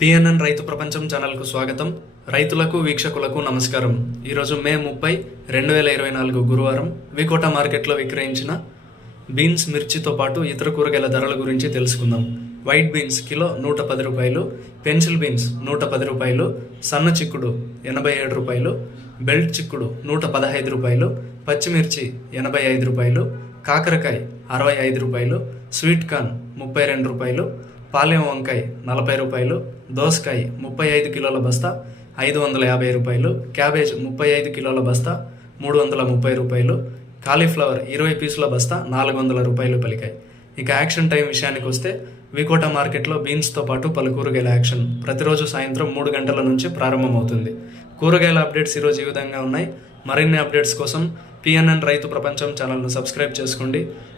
PNN రైతు ప్రపంచం ఛానల్కు స్వాగతం. రైతులకు వీక్షకులకు నమస్కారం. ఈరోజు మే ముప్పై రెండు వేల ఇరవై నాలుగు గురువారం వికోట మార్కెట్లో విక్రయించిన బీన్స్ మిర్చితో పాటు ఇతర కూరగాయల ధరల గురించి తెలుసుకుందాం. వైట్ బీన్స్ కిలో నూట పది రూపాయలు పెన్సిల్ బీన్స్ నూట పది రూపాయలు సన్న చిక్కుడు ఎనభై ఏడు రూపాయలు బెల్ట్ చిక్కుడు నూట పదహైదు రూపాయలు పచ్చిమిర్చి ఎనభై ఐదు రూపాయలు కాకరకాయ అరవై ఐదు రూపాయలు స్వీట్ కార్న్ ముప్పై రెండు రూపాయలు పాలెం వంకాయ నలభై రూపాయలు దోసకాయ ముప్పై ఐదు కిలోల బస్తా ఐదు వందల యాభై రూపాయలు క్యాబేజ్ ముప్పై ఐదు కిలోల బస్తా మూడు వందల ముప్పై రూపాయలు కాలీఫ్లవర్ ఇరవై పీసుల బస్తా నాలుగు వందల రూపాయలు పలికాయి. ఇక యాక్షన్ టైం విషయానికి వస్తే వికోట మార్కెట్లో బీన్స్తో పాటు పలు కూరగాయల యాక్షన్ ప్రతిరోజు సాయంత్రం మూడు గంటల నుంచి ప్రారంభమవుతుంది. కూరగాయల అప్డేట్స్ ఈరోజు ఈ విధంగా ఉన్నాయి. మరిన్ని అప్డేట్స్ కోసం పిఎన్ఎన్ రైతు ప్రపంచం ఛానల్ను సబ్స్క్రైబ్ చేసుకోండి.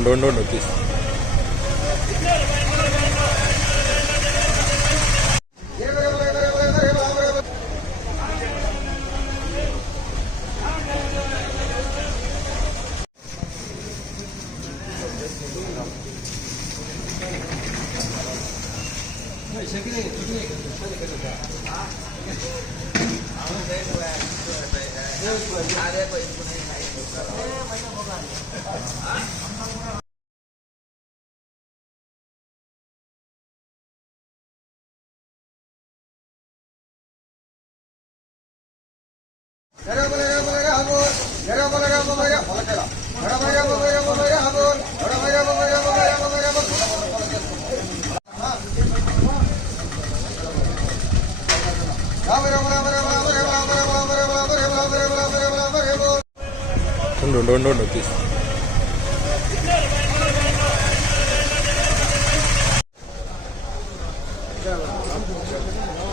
no, no, no, no, please. Thank. ఉండు ఉండు ఉండు ఉండు ప్లీజ్ యాభై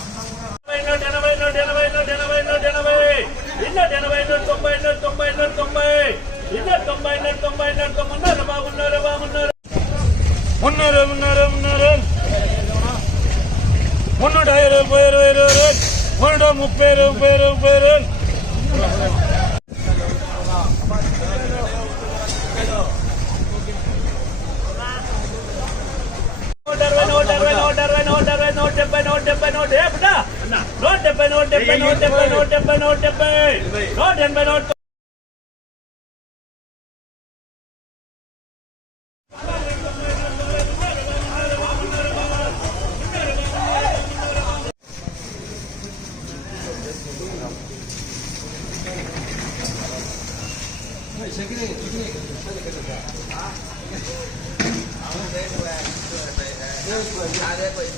మున్నూట ముప్పై ముప్పై ముప్పై నూట అరవై నూట అరవై నూట అరవై నూట అరవై నూట డెబ్బై నూట డెబ్బై నూట ఏ బిడ్డ నూట డెబ్బై నూట డెబ్బై నూట డెబ్బై నూట డెబ్బై నూట డెబ్బై నూట ఎనభై నూట அதே போய்